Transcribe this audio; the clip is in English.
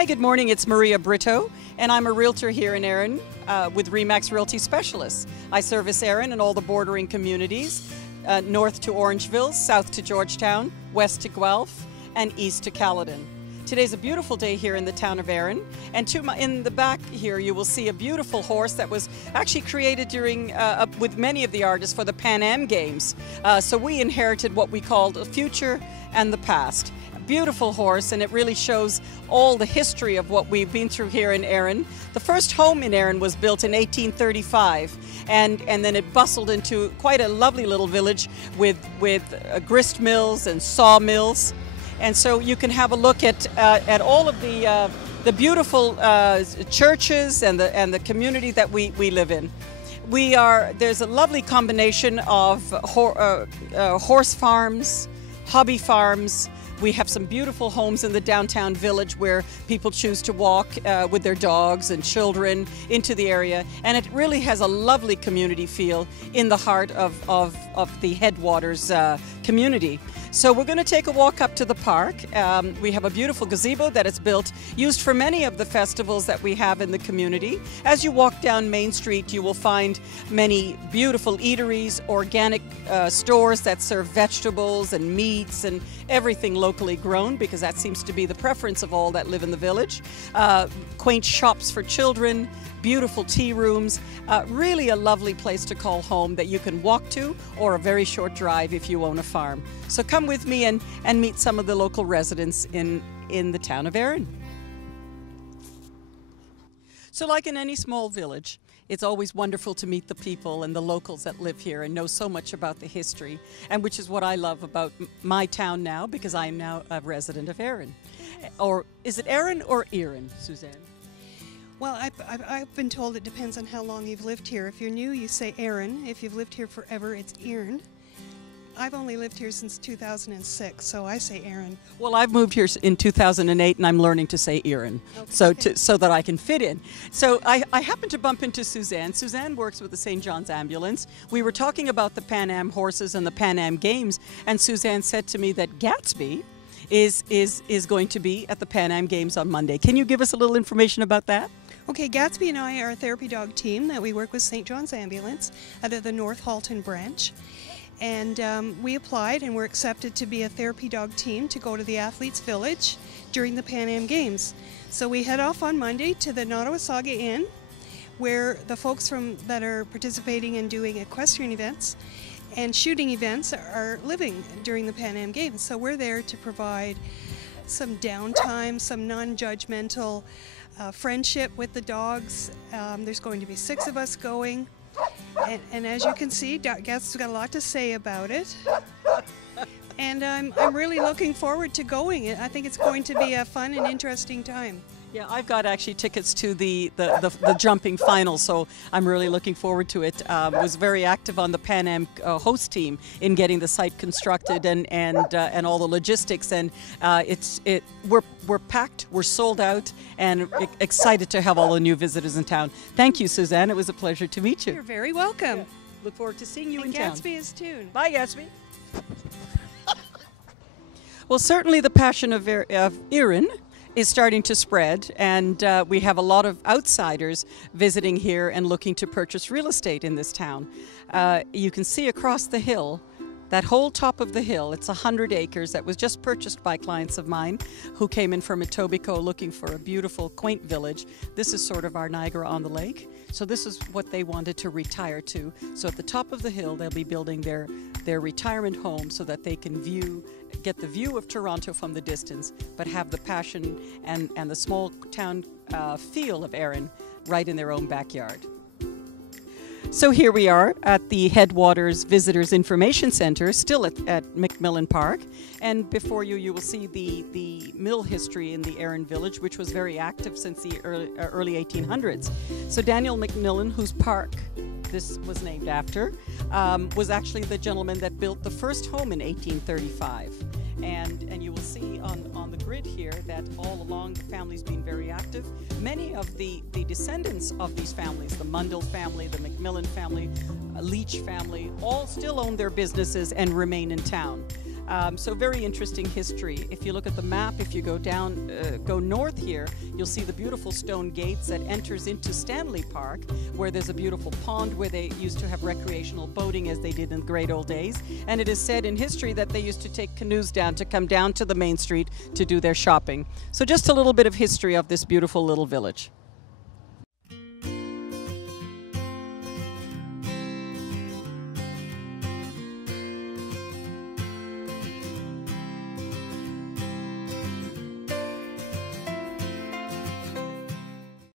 Hi, good morning. It's Maria Britto, and I'm a realtor here in Erin with RE/MAX Realty Specialists. I service Erin and all the bordering communities, north to Orangeville, south to Georgetown, west to Guelph, and east to Caledon. Today's a beautiful day here in the town of Erin, and in the back here you will see a beautiful horse that was actually created during, with many of the artists for the PanAm Games. So we inherited what we called the future and the past. A beautiful horse, and it really shows all the history of what we've been through here in Erin. The first home in Erin was built in 1835, and then it bustled into quite a lovely little village with grist mills and sawmills. And so you can have a look at all of the beautiful churches and the community that we live in. There's a lovely combination of horse farms, hobby farms. We have some beautiful homes in the downtown village where people choose to walk with their dogs and children into the area, and it really has a lovely community feel in the heart of the Headwaters community. So we're going to take a walk up to the park. We have a beautiful gazebo that is built, used for many of the festivals that we have in the community. As you walk down Main Street, you will find many beautiful eateries, organic stores that serve vegetables and meats and everything locally grown, because that seems to be the preference of all that live in the village. Quaint shops for children, beautiful tea rooms, really a lovely place to call home that you can walk to, or a very short drive if you own a farm. So come with me and meet some of the local residents in the town of Erin. So like in any small village, it's always wonderful to meet the people and the locals that live here and know so much about the history, and which is what I love about my town now, because I am now a resident of Erin. Or is it Erin or Erin, Suzanne? Well, I've been told it depends on how long you've lived here. If you're new, you say Erin. If you've lived here forever, it's Erin. I've only lived here since 2006, so I say Erin. Well, I've moved here in 2008, and I'm learning to say Erin, okay, so that I can fit in. So I happened to bump into Suzanne. Suzanne works with the St. John's Ambulance. We were talking about the PanAm Horses and the PanAm Games, and Suzanne said to me that Gadsby is going to be at the PanAm Games on Monday. Can you give us a little information about that? Okay, Gadsby and I are a therapy dog team that we work with St. John's Ambulance out of the North Halton branch. And we applied and were accepted to be a therapy dog team to go to the Athletes Village during the PanAm Games. So we head off on Monday to the Nottawasaga Inn, where the folks that are participating in doing equestrian events and shooting events are living during the PanAm Games. So we're there to provide some downtime, some non-judgmental friendship with the dogs. There's going to be 6 of us going. And as you can see, Gadsby's got a lot to say about it. And I'm really looking forward to going. I think it's going to be a fun and interesting time. Yeah, I've got actually tickets to the jumping final, so I'm really looking forward to it. Was very active on the PanAm host team in getting the site constructed and all the logistics, and we're packed, we're sold out, and excited to have all the new visitors in town. Thank you, Suzanne. It was a pleasure to meet you. You're very welcome. Yeah. Look forward to seeing you and in town. Gadsby is tuned. Bye, Gadsby. Well, certainly the passion of Erin is starting to spread, and we have a lot of outsiders visiting here and looking to purchase real estate in this town. You can see across the hill, that whole top of the hill, it's 100 acres that was just purchased by clients of mine who came in from Etobicoke looking for a beautiful, quaint village. This is sort of our Niagara-on-the-Lake. So this is what they wanted to retire to. So at the top of the hill, they'll be building their retirement home so that they can get the view of Toronto from the distance, but have the passion and the small town feel of Erin right in their own backyard. So here we are at the Headwaters Visitors Information Center, still at McMillan Park. And before you will see the mill history in the Erin Village, which was very active since the early 1800s. So Daniel McMillan, whose park this was named after, was actually the gentleman that built the first home in 1835. And you will see on the grid here that all along the family's been very active. Many of the descendants of these families, the Mundell family, the McMillan family, Leach family, all still own their businesses and remain in town. So very interesting history. If you look at the map, if you go down, go north here, you'll see the beautiful stone gates that enters into Stanley Park, where there's a beautiful pond where they used to have recreational boating as they did in the great old days. And it is said in history that they used to take canoes down to come down to the main street to do their shopping. So just a little bit of history of this beautiful little village.